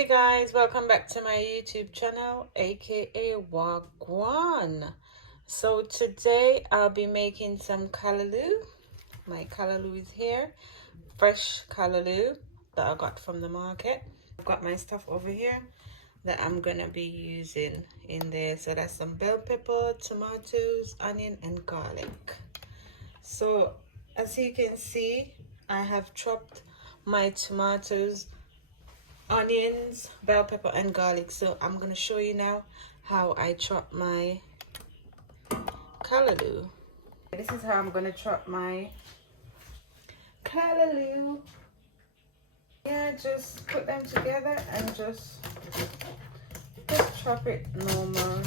Hey guys, welcome back to my YouTube channel, aka Wagwan. So today I'll be making some callaloo. My callaloo is here, fresh callaloo that I got from the market. I've got my stuff over here that I'm gonna be using in there. So that's some bell pepper, tomatoes, onion and garlic. So as you can see, I have chopped my tomatoes, onions, bell pepper and garlic. So I'm gonna show you now how I chop my callaloo. This is how I'm gonna chop my callaloo. Yeah, just put them together and just chop it normal.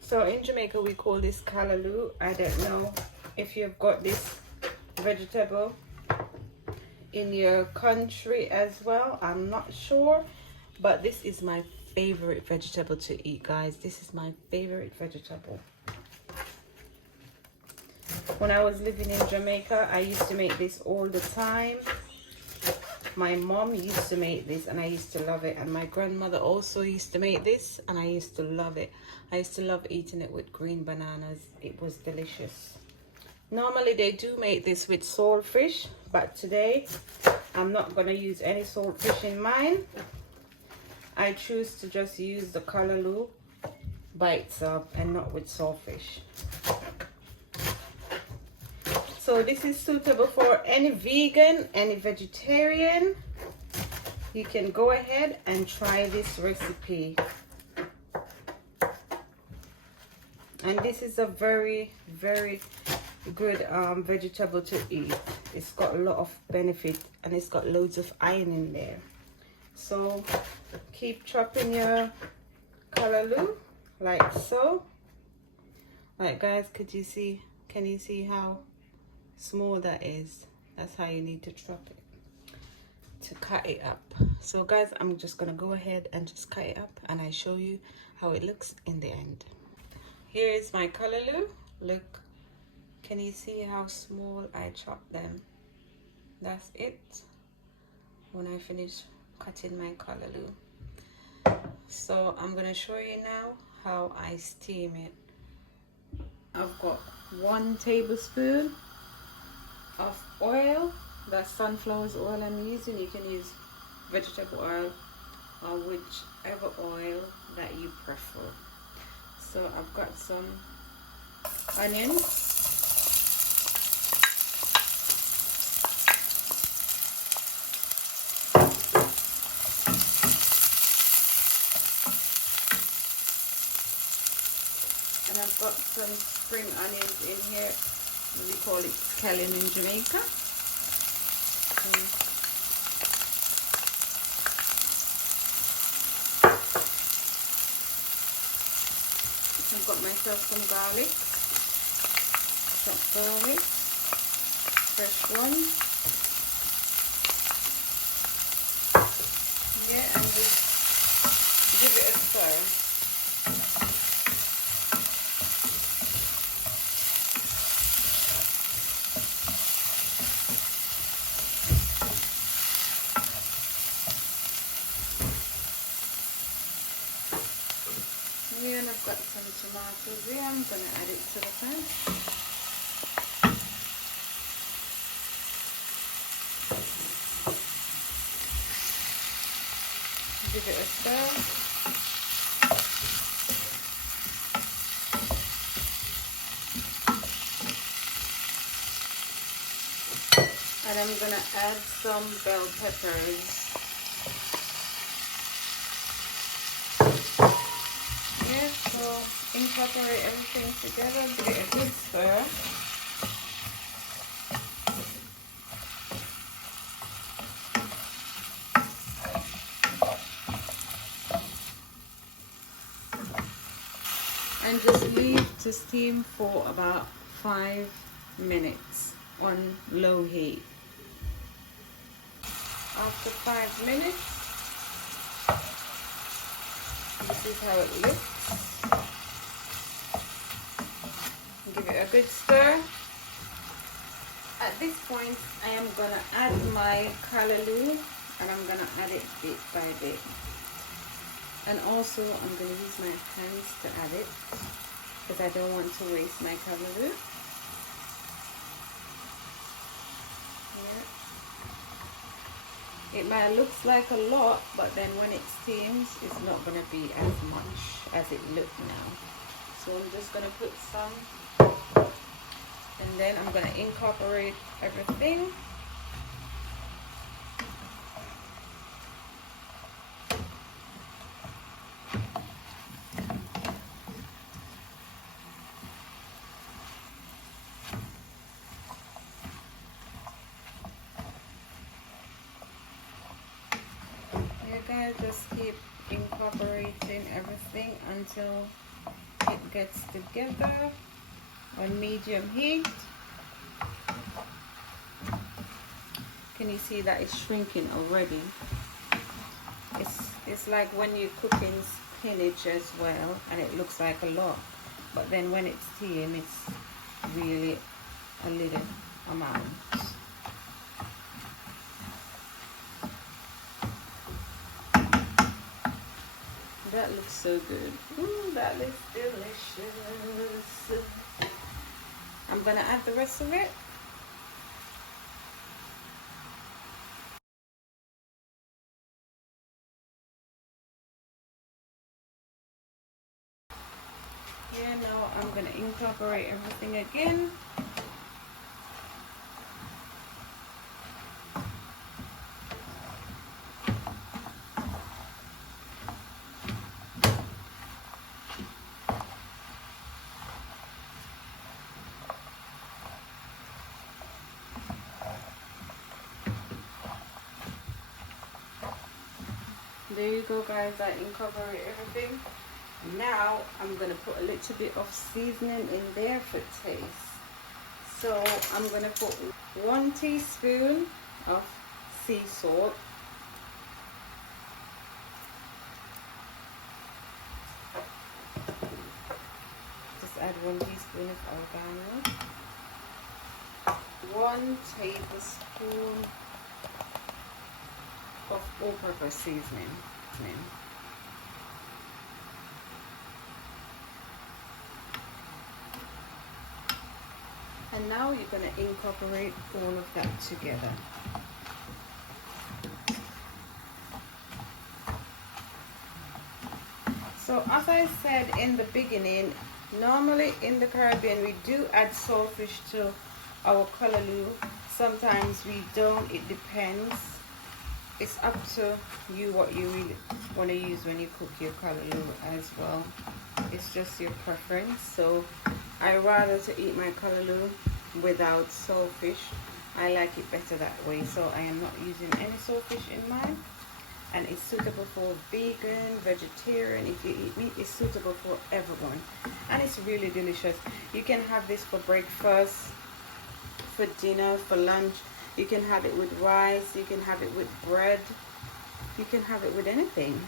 So in Jamaica we call this callaloo. I don't know if you've got this vegetable in your country as well. I'm not sure, but this is my favorite vegetable to eat, guys. This is my favorite vegetable. When I was living in Jamaica, I used to make this all the time. My mom used to make this and I used to love it, and my grandmother also used to make this and I used to love it. I used to love eating it with green bananas. It was delicious. Normally they do make this with saltfish, but today I'm not going to use any saltfish in mine. I choose to just use the callaloo by itself and not with saltfish. So this is suitable for any vegan, any vegetarian. You can go ahead and try this recipe. And this is a very, very good vegetable to eat. It's got a lot of benefit and it's got loads of iron in there. So keep chopping your callaloo like so. Like guys, can you see how small that is? That's how you need to chop it to cut it up. So guys, I'm just gonna go ahead and just cut it up and I show you how it looks in the end. Here is my callaloo. Look, can you see how small I chopped them? That's it when I finish cutting my callaloo. So I'm gonna show you now how I steam it. I've got 1 tablespoon of oil. That's sunflower oil I'm using. You can use vegetable oil or whichever oil that you prefer. So I've got some onions. And I've got some spring onions in here. We call it scallion in Jamaica. I've got myself some garlic, chopped garlic, fresh one. Yeah, and just give it a stir. And I've got some tomatoes here. I'm going to add it to the pan. Give it a stir. And I'm going to add some bell peppers. So incorporate everything together, give it a good stir. And just leave to steam for about 5 minutes on low heat. After 5 minutes, this is how it looks. a good stir. At this point, I am gonna add my callaloo, and I'm gonna add it bit by bit. And also, I'm gonna use my hands to add it because I don't want to waste my callaloo. It might look like a lot, but then when it steams, it's not gonna be as much as it looks now. So I'm just gonna put some. And then I'm going to incorporate everything. You guys just keep incorporating everything until it gets together on medium heat. Can you see that it's shrinking already? It's like when you're cooking spinach as well, and it looks like a lot, but then when it's steamed, it's really a little amount. That looks so good. Ooh, that looks delicious. I'm gonna add the rest of it. Yeah, now I'm gonna incorporate everything again. There you go, guys. I incorporate everything. Now I'm gonna put a little bit of seasoning in there for taste. So I'm gonna put 1 teaspoon of sea salt. Just add 1 teaspoon of oregano. 1 tablespoon of all-purpose seasoning. And now you're going to incorporate all of that together. So as I said in the beginning, normally in the Caribbean we do add saltfish to our callaloo. Sometimes we don't, it depends. It's up to you what you really want to use when you cook your callaloo as well. It's just your preference. So I rather to eat my callaloo without saltfish. I like it better that way. So I am not using any saltfish in mine. And it's suitable for vegan, vegetarian. If you eat meat, it's suitable for everyone. And it's really delicious. You can have this for breakfast, for dinner, for lunch. You can have it with rice, you can have it with bread, you can have it with anything.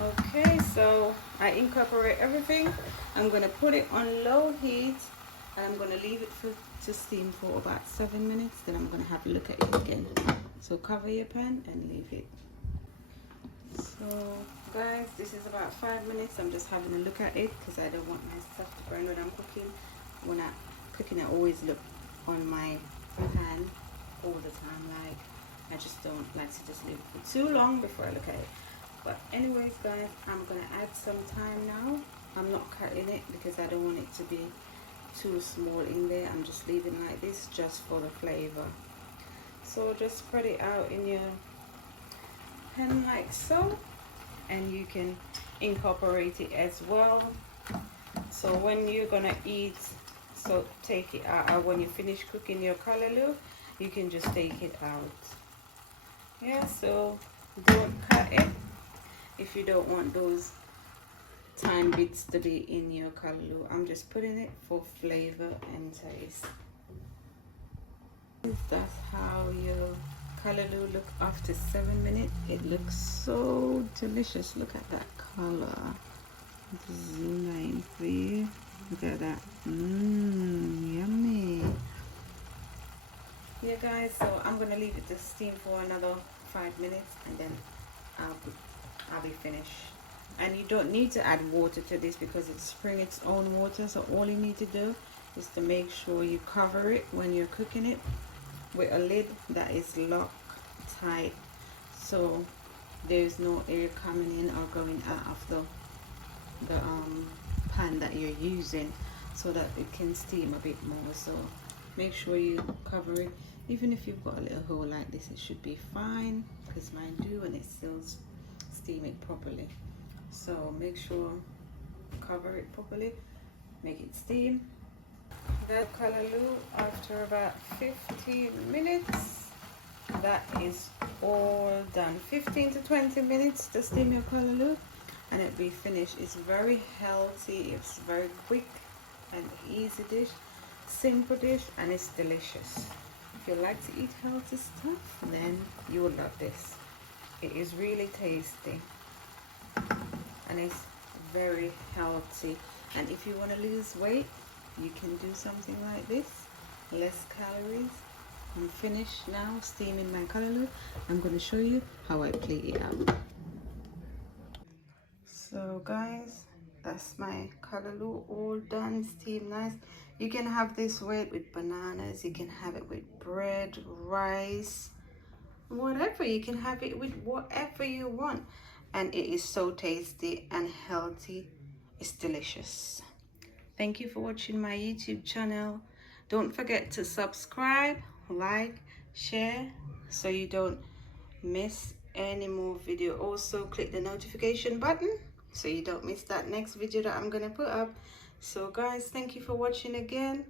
Okay, so I incorporate everything. I'm going to put it on low heat and I'm going to leave it to steam for about 7 minutes. Then I'm going to have a look at it again. So cover your pan and leave it. So guys, this is about 5 minutes. I'm just having a look at it because I don't want my stuff to burn when I'm cooking. When I'm cooking, I always look on my pan all the time. Like, I just don't like to just leave it for too long before I look at it. But anyways, guys, I'm gonna add some thyme now. I'm not cutting it because I don't want it to be too small in there. I'm just leaving it like this just for the flavor. So just spread it out in your pan like so, and you can incorporate it as well. So when you're gonna eat, so take it out. When you finish cooking your callaloo, you can just take it out. Yeah, so don't cut it if you don't want those thyme bits to be in your callaloo. I'm just putting it for flavor and taste. That's how your callaloo look after 7 minutes. It looks so delicious. Look at that color. Zoom in for you. Look at that. Yummy. Yeah guys, so I'm gonna leave it to steam for another 5 minutes and then I'll be finished. And you don't need to add water to this because it's spring its own water. So all you need to do is to make sure you cover it when you're cooking it with a lid that is locked tight, so there's no air coming in or going out of the pan that you're using, so that it can steam a bit more. So make sure you cover it. Even if you've got a little hole like this, it should be fine, because mine do, and it still steam it properly. So make sure cover it properly, make it steam. That callaloo, after about 15 minutes, that is all done. 15 to 20 minutes to steam your callaloo and it'll be finished. It's very healthy, it's very quick and easy dish, simple dish, and it's delicious. If you like to eat healthy stuff, then you will love this. It is really tasty and it's very healthy. And if you want to lose weight, you can do something like this, less calories. I'm finished now steaming my callaloo. I'm going to show you how I plate it out. So guys, that's my callaloo all done, steamed nice. You can have this with bananas, you can have it with bread, rice, whatever. You can have it with whatever you want, and it is so tasty and healthy. It's delicious. Thank you for watching my YouTube channel. Don't forget to subscribe, like, share, so you don't miss any more video. Also click the notification button so you don't miss that next video that I'm gonna put up. So guys, thank you for watching again.